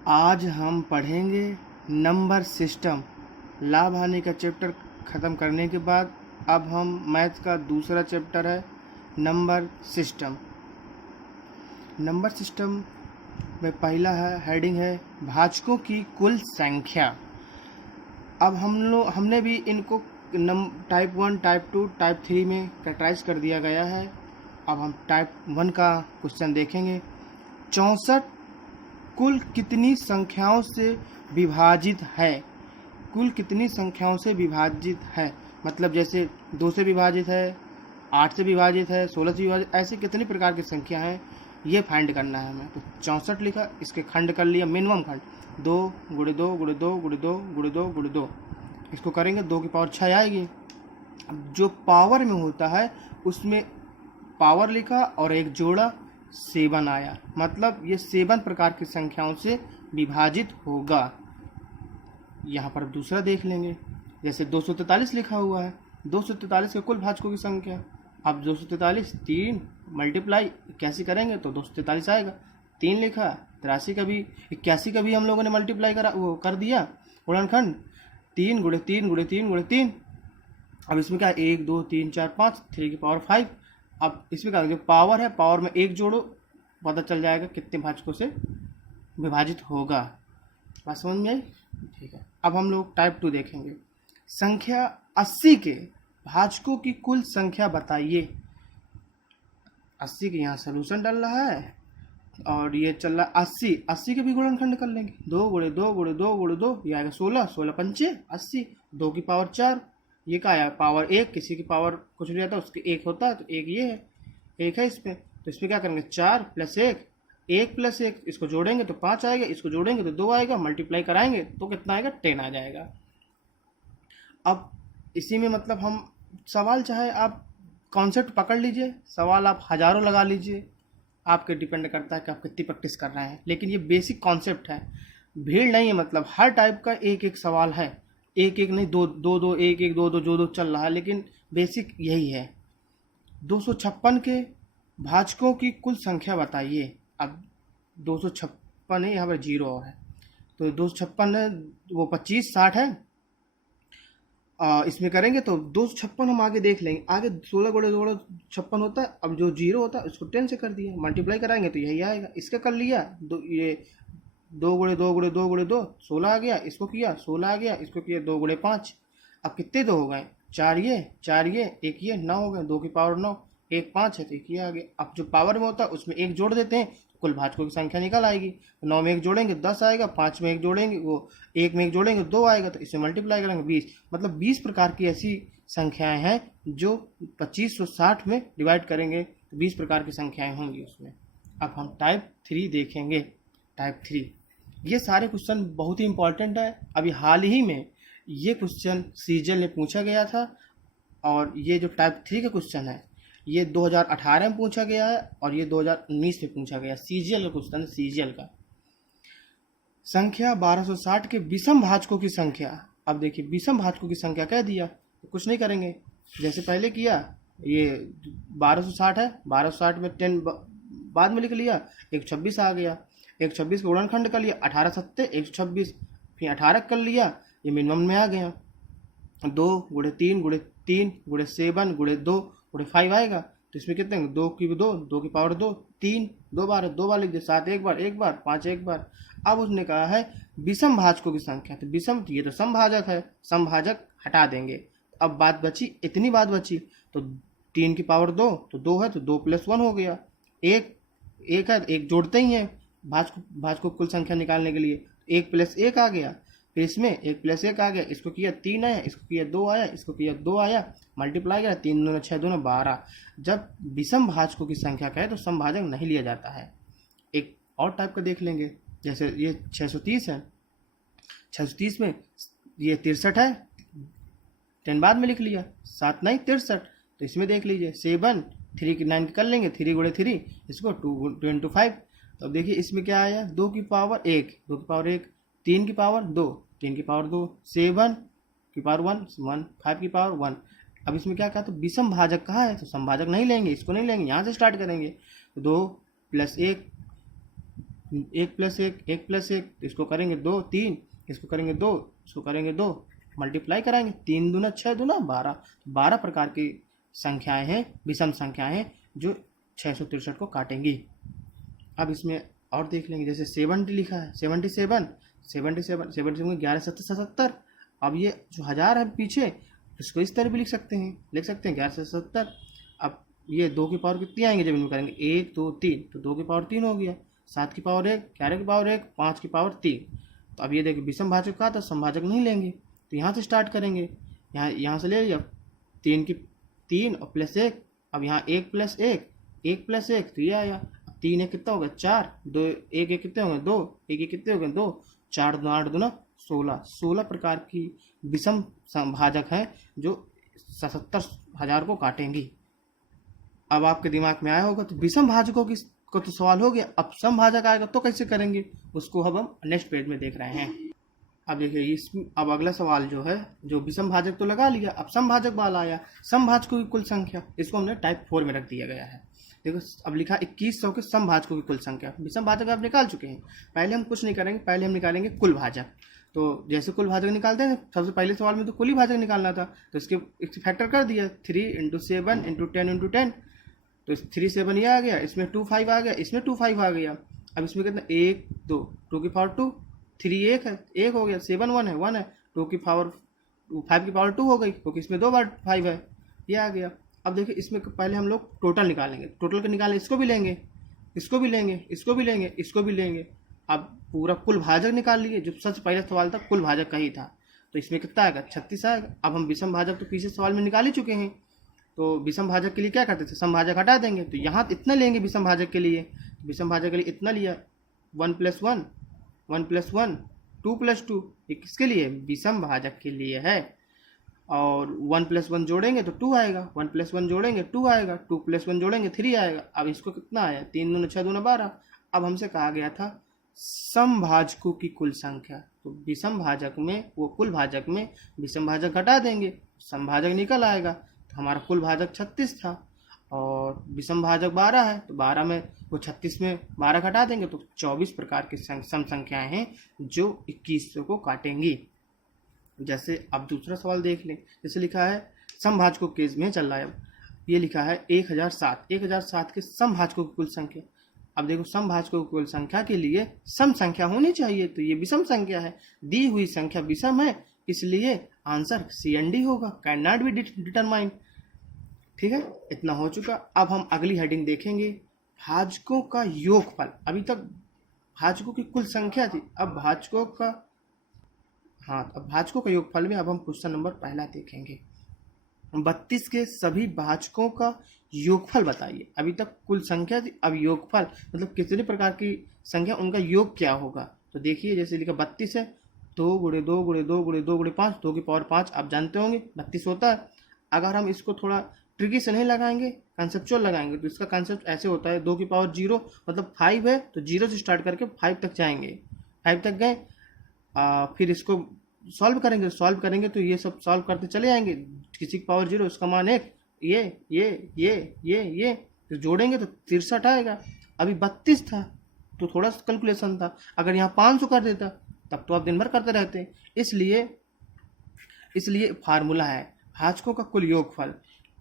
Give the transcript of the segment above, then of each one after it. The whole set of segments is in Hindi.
आज हम पढ़ेंगे नंबर सिस्टम। लाभ हानि का चैप्टर ख़त्म करने के बाद अब हम मैथ का दूसरा चैप्टर है नंबर सिस्टम। नंबर सिस्टम में पहला है हेडिंग है भाजकों की कुल संख्या। अब हमने भी इनको टाइप 1, टाइप 2, टाइप 3 में कैटेगराइज कर दिया गया है। अब हम टाइप 1 का क्वेश्चन देखेंगे। 64 कुल कितनी संख्याओं से विभाजित है? कुल कितनी संख्याओं से विभाजित है मतलब जैसे 2 से विभाजित है, 8 से विभाजित है, 16 से विभाजित, ऐसे कितनी प्रकार की संख्या हैं ये फाइंड करना है हमें। तो 64 लिखा, इसके खंड कर लिया, मिनिमम खंड 2 गुणे 2 गुणे 2 गुणे 2 गुणे 2 गुणे 2, इसको करेंगे 2 की पावर 6 आएगी। अब जो पावर में होता है उसमें पावर लिखा और एक जोड़ा 7 आया, मतलब ये 7 प्रकार की संख्याओं से विभाजित होगा। यहाँ पर दूसरा देख लेंगे, जैसे 243 लिखा हुआ है, 243 के कुल भाजकों की संख्या। अब 243 3 मल्टीप्लाई 81 करेंगे तो 243 आएगा। 3 लिखा, 83 का भी 81 का भी हम लोगों ने मल्टीप्लाई करा, वो कर दिया गुणनखंड, 3 गुणे 3 गुणे 3 गुणे 3। अब इसमें क्या 1 2 3 4 5, 3 की पावर 5। अब इसमें क्या पावर है, पावर में एक जोड़ो, पता चल जाएगा कितने भाजकों से विभाजित होगा। बात समझ में आई? ठीक है। अब हम लोग टाइप 2 देखेंगे। संख्या 80 के भाजकों की कुल संख्या बताइए। 80 के यहाँ सोल्यूशन डल रहा है और ये चल रहा है 80, 80 के भी गुणनखंड कर लेंगे, 2 गुणे 2 गुणे 2 गुणे 2, ये आएगा 16, 16 पंचे 80, 2 की पावर 4, ये क्या आया पावर 1, किसी की पावर कुछ नहीं आता उसके 1 होता है तो 1 ये है, 1 है इसमें, तो इसमें क्या करेंगे 4 प्लस 1, 1 प्लस 1, इसको जोड़ेंगे तो 5 आएगा, इसको जोड़ेंगे तो 2 आएगा, मल्टीप्लाई कराएंगे तो कितना आएगा 10 आ जाएगा। अब इसी में मतलब हम सवाल चाहे आप कॉन्सेप्ट पकड़ लीजिए, सवाल आप हज़ारों लगा लीजिए, आपके डिपेंड करता है कि आप कितनी प्रैक्टिस कर रहे हैं, लेकिन ये बेसिक कॉन्सेप्ट है, भीड़ नहीं है। मतलब हर टाइप का एक एक सवाल है, एक एक नहीं, दो दो दो, एक एक दो दो, जो दो चल रहा है, लेकिन बेसिक यही है। 256 के भाजकों की कुल संख्या बताइए। अब 256 है, यहाँ पर जीरो है, तो 256 है, वो 25 60 है, इसमें करेंगे तो 256 हम आगे देख लेंगे, आगे 16 गुणे 16 56 होता है। अब जो जीरो होता है उसको 10 से कर दिया, मल्टीप्लाई कराएंगे तो यही आएगा। इसका कर लिया ये 2 गुणे 2 गुणे 2 गुणे 2 16 आ गया, इसको किया 16 आ गया, इसको किया 2 गुणे 5। अब कितने 2 हो गए, 4 ये 1 ये 9 हो गए, 2 की पावर 9, 1 5 है तो 1 ये आ गया। अब जो पावर में होता है उसमें एक जोड़ देते हैं, कुल भाजकों की संख्या निकल आएगी। 9 में एक जोड़ेंगे 10 आएगा, 5 में एक जोड़ेंगे वो 1 में एक जोड़ेंगे 2 आएगा, तो इसे मल्टीप्लाई करेंगे 20, मतलब 20 प्रकार की ऐसी संख्याएं हैं जो 2560 में डिवाइड करेंगे तो 20 प्रकार की संख्याएं होंगी उसमें। अब हम टाइप 3 देखेंगे। टाइप 3 ये सारे क्वेश्चन बहुत ही इंपॉर्टेंट है। अभी हाल ही में ये क्वेश्चन सीजीएल ने पूछा गया था, और ये जो टाइप 3 का क्वेश्चन है ये 2018 में पूछा गया है और ये 2019 में पूछा गया, सीजीएल का क्वेश्चन है, सीजीएल का। संख्या 1260 के विषम भाजकों की संख्या। अब देखिए विषम भाजकों की संख्या कह दिया तो कुछ नहीं करेंगे, जैसे पहले किया, ये 1260 है, 1260 में 10 बाद में लिख लिया, 126 आ गया, 126 का गुणनखंड कर लिया, 18 सत्ते 126, फिर 18 कर लिया, ये मिनिमम में आ गया, 2 गुणे 3 गुणे 3 गुणे 7 गुणे 2 गुणे 5 आएगा, तो इसमें कितने 2 की 2, 2 की पावर 2, 3 2 बार लिख दिया, 7 एक बार 5 एक बार। अब उसने कहा है विषम भाजकों की संख्या, तो विषम ये तो समभाजक है, समभाजक हटा देंगे। अब बात बची, इतनी बात बची, तो 3 की पावर 2 तो 2 है, तो 2 + 1 हो गया, एक एक है, एक जोड़ते ही हैं भाजकों कुल संख्या निकालने के लिए, 1 + 1 आ गया, फिर इसमें 1 + 1 आ गया, इसको किया 3 आया, इसको किया 2 आया, इसको किया 2 आया, मल्टीप्लाई किया 3 दूना 6 दूना 12। जब विषम भाजकों की संख्या कहे तो समभाजक नहीं लिया जाता है। एक और टाइप का देख लेंगे, जैसे ये 630 है, 630 में ये 63 है, 10 बाद में लिख लिया, 7 9 63, तो इसमें देख लीजिए 7 3 की 9 कर लेंगे, 3 गुणे 3, इसको 2 × 5। तो अब देखिए इसमें क्या आया, 2 की पावर 1, 2 की पावर 1, 3 की पावर 2, 3 की पावर 2, 7 की पावर 1 1, 5 की पावर 1। अब इसमें क्या कहा, तो विषम भाजक कहा है तो समभाजक नहीं लेंगे, इसको नहीं लेंगे, यहाँ से स्टार्ट करेंगे, तो 2 + 1 एक प्लस एक, एक प्लस एक, इसको करेंगे 2 3, इसको करेंगे 2, इसको करेंगे 2, मल्टीप्लाई कराएंगे 3 दूना 6 दूना 12। 12 प्रकार की संख्याएं हैं, विषम संख्याएं हैं जो 663 को काटेंगी। अब इसमें और देख लेंगे, जैसे 70 लिखा है, 77 77 77 11 7 77। अब ये जो 1000 है पीछे, इसको इस तरह भी लिख सकते हैं 11 से 70। अब ये 2 की पावर कितनी आएंगे जब इनमें करेंगे, 1 2 3, तो 2 की पावर 3 हो गया, 7 की पावर 1, 11 की पावर 1, 5 की पावर 3। तो अब ये देखिए विषम भाजक का तो समभाजक नहीं लेंगे, तो यहाँ से स्टार्ट करेंगे, यहाँ से ले लिया 3 की 3 और प्लस 1। अब यहाँ 1 प्लस 1, 1 प्लस 1, तो ये आया। 3 एक कितना हो गया 4, 2 1 एक कितने हो गए 2, 1 एक कितने हो गए 2, 4 2 8 2 16। 16 प्रकार की विषम भाजक हैं जो 77,000 को काटेंगी। अब आपके दिमाग में आया होगा तो विषम भाजकों की को तो सवाल हो गया, अब सम भाजक आएगा तो कैसे करेंगे, उसको अब हम नेक्स्ट पेज में देख रहे हैं। अब देखिए अब अगला सवाल जो है, जो विषम भाजक तो लगा लिया, अब सम भाजक वाला आया, सम भाजकों की कुल संख्या, इसको हमने टाइप 4 में रख दिया गया है। देखो अब लिखा 2100 के सम भाजकों की कुल संख्या। विषम भाजक आप निकाल चुके हैं, पहले हम कुछ नहीं करेंगे, पहले हम निकालेंगे कुल भाजक। तो जैसे कुल भाजक निकालते हैं, सबसे पहले सवाल में तो कुल ही भाजक निकालना था, तो इसके फैक्टर कर दिया 3 × 7 × 10 × 10, तो 3 7 ये आ गया, इसमें 2 5 आ गया, इसमें 2 5 आ गया। अब इसमें कितना 1 2, 2 की पावर 2, 3 1 है, 1 हो गया, 7 1 है 1 है, 2 की पावर 5 की पावर 2 हो गई, क्योंकि इसमें 2 बार 5 है, ये आ गया। अब देखिए इसमें पहले हम लोग टोटल निकालेंगे, टोटल के निकालें, इसको भी लेंगे, इसको भी लेंगे, इसको भी लेंगे, इसको भी लेंगे। अब पूरा कुल भाजक निकाल लिए, जो सबसे पहला सवाल था कुल भाजक का ही था, तो इसमें कितना आएगा 36 आएगा। अब हम विषम भाजक तो पीछे सवाल में निकाल ही चुके हैं, तो विषम भाजक के लिए क्या करते थे, सम भाजक हटा देंगे, तो यहाँ इतना लेंगे विषम भाजक के लिए, विषम भाजक के लिए इतना लिया 1 + 1 1 + 1 2 + 2, ये किसके लिए, विषम भाजक के लिए है। और 1 + 1 जोड़ेंगे तो 2 आएगा, 1 + 1 जोड़ेंगे 2 आएगा, 2 + 1 जोड़ेंगे 3 आएगा। अब इसको कितना आया 3 दूना 6 दूना 12। अब हमसे कहा गया था सम भाजकों की कुल संख्या, तो विषम भाजक में वो कुल भाजक में विषम भाजक घटा देंगे, सम भाजक निकल आएगा। तो हमारा कुल भाजक 36 था और विषम भाजक 12 है, तो 12 में वो 36 में 12 घटा देंगे, तो 24 प्रकार की सम संख्याएं हैं जो 2100 को काटेंगी। जैसे अब दूसरा सवाल देख लें, जैसे लिखा है सम भाजकों केस में चल रहा है, ये लिखा है 1007 के सम भाजकों की कुल संख्या। अब देखो सम भाजकों की कुल संख्या के लिए सम संख्या होनी चाहिए, तो ये विषम संख्या है, दी हुई संख्या विषम है, इसलिए आंसर CND होगा, कैन नॉट बी डिटरमाइन। ठीक है, इतना हो चुका। अब हम अगली हेडिंग देखेंगे, भाजकों का योगफल। अभी तक भाजकों की कुल संख्या थी, अब भाजकों का योगफल में अब हम क्वेश्चन नंबर पहला देखेंगे। 32 के सभी भाजकों का योगफल बताइए। अभी तक कुल संख्या थी, अब योगफल मतलब कितने प्रकार की संख्या, उनका योग क्या होगा। तो देखिए जैसे लिखा 32 है, 2 × 2 × 2 × 2 × 5, 2 की पावर 5 आप जानते होंगे 32 होता है। अगर हम इसको थोड़ा ट्रिकी से नहीं लगाएंगे, कंसेप्चुअल लगाएंगे, तो इसका कंसेप्ट ऐसे होता है 2 की पावर 0 मतलब 5 है, तो 0 से स्टार्ट करके 5 तक जाएंगे, 5 तक गए, फिर इसको सॉल्व करेंगे तो ये सब सॉल्व करते चले आएंगे, किसी की पावर 0 उसका मान 1, ये तो जोड़ेंगे तो 63 आएगा। अभी 32 था तो थोड़ा सा कैलकुलेशन था, अगर यहाँ 500 कर देता तब तो आप दिन भर करते रहते। इसलिए फार्मूला है भाजकों का कुल योगफल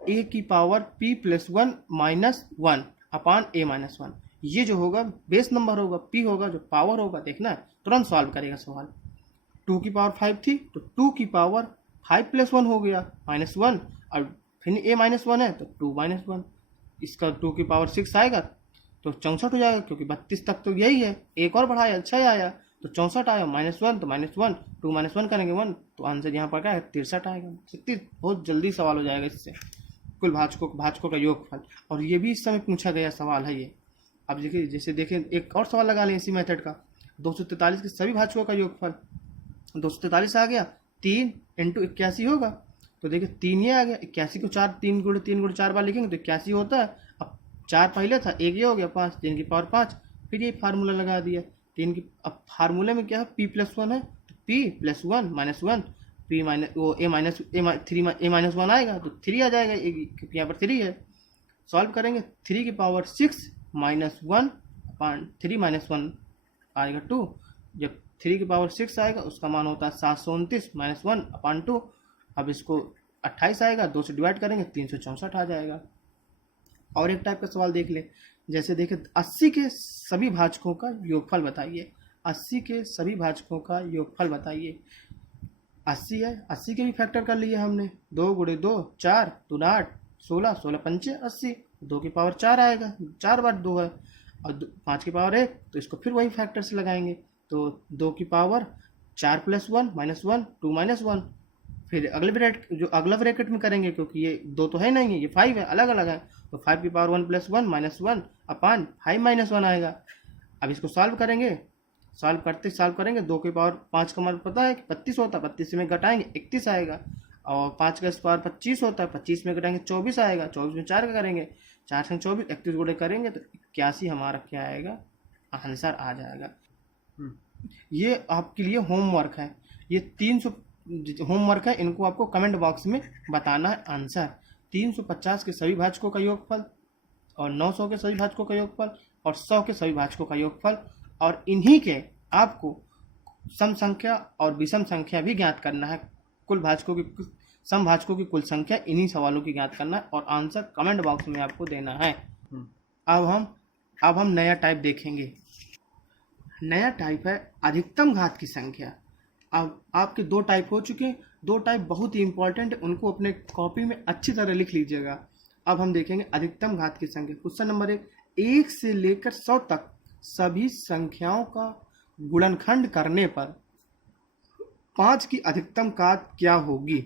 a की पावर p + 1 - 1 अपान a - 1। ये जो होगा बेस नंबर होगा, p होगा जो पावर होगा, देखना है तुरंत सॉल्व करेगा सवाल। 2 की पावर 5 थी तो 2 की पावर 5 + 1 हो गया -1, और फिर a - 1 है तो 2 - 1, इसका 2 की पावर 6 आएगा तो 64 हो जाएगा, क्योंकि 32 तक तो यही है, एक और बढ़ाया 6 आया तो 64 आया, -1 तो -1, 2 - 1 करेंगे 1, तो आंसर यहाँ पर क्या है 63 आएगा। 33 बहुत जल्दी सवाल हो जाएगा इससे, कुल भाजकों का योगफल, और ये भी इस समय पूछा गया सवाल है ये। अब देखिए जैसे देखें एक और सवाल लगा लें इसी मेथड का, 243 के सभी भाजकों का योगफल, 243 आ गया, 3 × 81 होगा, तो देखिए 3 ये आ गया, 81 को 3 × 4 बार लिखेंगे तो 81 होता है। अब 4 पहले था, 1 ये हो गया 5, 3 की पावर 5, फिर ये फार्मूला लगा दिया 3 की। अब फार्मूले में क्या है p + 1 है, तो p + 1 - 1 p वो a - 1 आएगा तो 3 आ जाएगा, क्योंकि यहाँ पर 3 है। सॉल्व करेंगे 3 की पावर 6 - 1 अपान 3 - 1 आएगा 2। जब 3 की पावर 6 आएगा उसका मान होता है 729 -1/2। अब इसको 28 आएगा, 2 से डिवाइड करेंगे 364 आ जाएगा। और एक टाइप का सवाल देख ले, जैसे देखे 80 के सभी भाजकों का योगफल बताइए। 80 के सभी भाजकों का योगफल बताइए। 80 है, 80 के भी फैक्टर कर लिए हमने। 2 × 2 4, 2 8, 16, 16 पंचे 80, 2 की पावर 4 आएगा, 4 बार 2 है, और 5 की पावर 1, तो इसको फिर वही फैक्टर से लगाएंगे। तो 2 की पावर 4 + 1 -1 2 -1। फिर अगले ब्रैकेट जो अगला ब्रैकेट में करेंगे, क्योंकि ये 2 तो है नहीं है, ये 5 है, अलग अलग है। तो 5 की पावर 1 + 1 -1/5 -1 आएगा। अब इसको सॉल्व करेंगे, सॉल्व करेंगे। 2 की पावर 5 का मान पता है कि 32 होता है, 32 में घटाएंगे 31 आएगा। और 5 का पावर 25 होता है, 25 में घटाएंगे 24 आएगा। 24 में 4 का करेंगे, 4 से 24, 31 गुणे करेंगे तो 81 हमारा क्या आएगा, आंसर आ जाएगा। ये आपके लिए होमवर्क है, ये 300 होमवर्क है, इनको आपको कमेंट बॉक्स में बताना है आंसर। 350 के सभी भाजकों का योगफल, और 900 के सभी भाजकों का योगफल, और 100 के सभी भाजकों का योगफल, और इन्हीं के आपको सम संख्या और विषम संख्या भी ज्ञात करना है। कुल भाजकों की सम भाजकों की कुल संख्या इन्हीं सवालों की ज्ञात करना है, और आंसर कमेंट बॉक्स में आपको देना है। अब हम नया टाइप देखेंगे। नया टाइप है अधिकतम घात की संख्या। अब आपके 2 टाइप हो चुके हैं, 2 टाइप बहुत ही इंपॉर्टेंट है, उनको अपने कॉपी में अच्छी तरह लिख लीजिएगा। अब हम देखेंगे अधिकतम घात की संख्या। क्वेश्चन नंबर 1 से लेकर 100 तक सभी संख्याओं का गुणनखंड करने पर 5 की अधिकतम घात क्या होगी।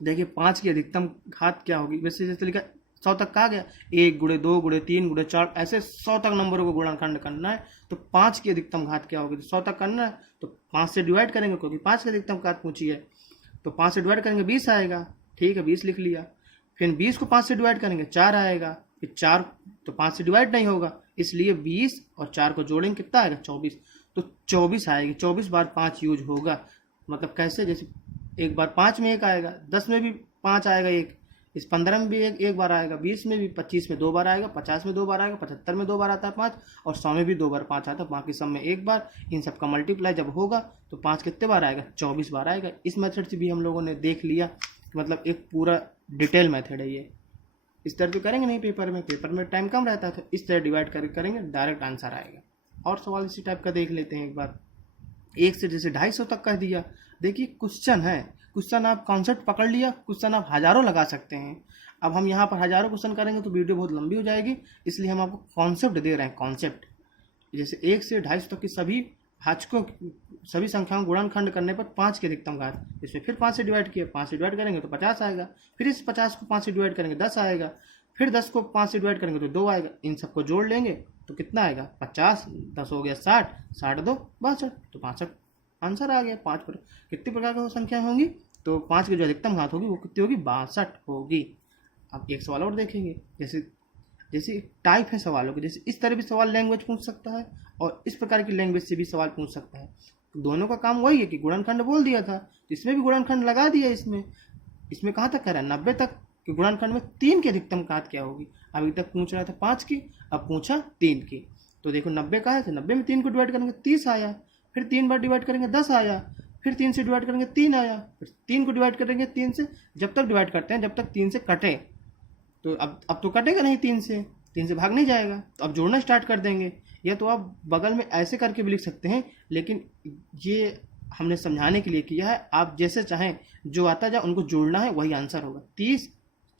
देखिए 5 की अधिकतम घात क्या होगी। वैसे जैसे लिखा 100 तक कहा गया, 1 × 2 × 3 × 4, ऐसे 100 तक नंबरों को गुणनखंड करना है। तो 5 की अधिकतम घात क्या होगी, 100 तक करना है तो 5 से डिवाइड करेंगे, क्योंकि 5 की अधिकतम घात पूछी है। तो 5 से डिवाइड करेंगे 20 आएगा, ठीक है 20 लिख लिया। फिर 20 को 5 से डिवाइड करेंगे 4 आएगा, फिर 4 तो 5 से डिवाइड नहीं होगा, इसलिए 20 और 4 को जोड़ेंगे कितना आएगा 24। तो 24 आएगी, 24 बार 5 यूज होगा। मतलब कैसे, जैसे एक बार 5 में 1 आएगा, 10 में भी 5 आएगा 1, इस 15 में भी एक बार आएगा, 20 में भी, 25 में 2 बार आएगा, 50 में 2 बार आएगा, 75 में 2 बार आता है 5, और 100 में भी 2 बार 5 आता है। बाकी सब में 1 बार। इन सब का मल्टीप्लाई जब होगा तो 5 कितने बार आएगा, 24 बार आएगा। इस मेथड से भी हम लोगों ने देख लिया, मतलब एक पूरा डिटेल मेथड है ये। इस तरह तो करेंगे नहीं पेपर में टाइम कम रहता है, तो इस तरह डिवाइड करेंगे, डायरेक्ट आंसर आएगा। और सवाल इसी टाइप का देख लेते हैं एक बार। 1 से जैसे 250 तक कह दिया। देखिए क्वेश्चन है, क्वेश्चन आप कॉन्सेप्ट पकड़ लिया, क्वेश्चन आप हज़ारों लगा सकते हैं। अब हम यहाँ पर हज़ारों क्वेश्चन करेंगे तो वीडियो बहुत लंबी हो जाएगी, इसलिए हम आपको कॉन्सेप्ट दे रहे हैं। कॉन्सेप्ट जैसे 1 से 250 तक की सभी भाजकों सभी संख्याओं को गुणनखंड करने पर 5 की अधिकतम घात। इसमें फिर 5 से डिवाइड किया, 5 से डिवाइड करेंगे तो 50 आएगा। फिर इस 50 को 5 से डिवाइड करेंगे 10 आएगा। फिर 10 को 5 से डिवाइड करेंगे तो 2 आएगा। इन सबको जोड़ लेंगे तो कितना आएगा, 50, 10 हो गया 60, 60 2 62, तो 62 आंसर आ गया। 5 पर कितनी प्रकार की संख्या होंगी, तो 5 की जो अधिकतम घात होगी वो कितनी होगी, 62 होगी। अब एक सवाल और देखेंगे। जैसे टाइप है सवालों के, जैसे इस तरह भी सवाल लैंग्वेज पूछ सकता है, और इस प्रकार की लैंग्वेज से भी सवाल पूछ सकता है। दोनों का काम वही है कि गुणनखंड बोल दिया था, इसमें भी गुणनखंड लगा दिया। इसमें कहाँ तक कह रहा है, 90 तक कि गुणनखंड में 3 की अधिकतम घात क्या होगी। अभी तक पूछ रहा था 5 की, अब पूछा 3 की। तो देखो 90 का है, तो 90 में 3 को डिवाइड करेंगे 30 आया। फिर 3 बार डिवाइड करेंगे 10 आया। फिर 3 से डिवाइड करेंगे 3 आया। फिर 3 को डिवाइड करेंगे 3 से, जब तक डिवाइड करते हैं जब तक 3 से कटे। तो अब तो कटेगा नहीं, 3 से भाग नहीं जाएगा, तो अब जोड़ना स्टार्ट कर देंगे। या तो आप बगल में ऐसे करके भी लिख सकते हैं, लेकिन ये हमने समझाने के लिए किया है। आप जैसे चाहें, जो आता जाए उनको जोड़ना है, वही आंसर होगा। 30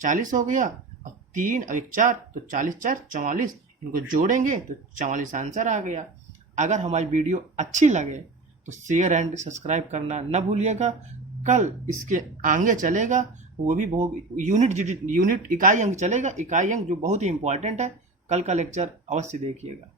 40 हो गया, और 3 और 1 4, तो 40 4 44, इनको जोड़ेंगे तो 44 आंसर आ गया। अगर हमारी वीडियो अच्छी लगे तो शेयर एंड सब्सक्राइब करना न भूलिएगा। कल इसके आगे चलेगा, वो भी बहुत यूनिट इकाई अंक चलेगा, इकाई अंक जो बहुत ही इंपॉर्टेंट है। कल का लेक्चर अवश्य देखिएगा।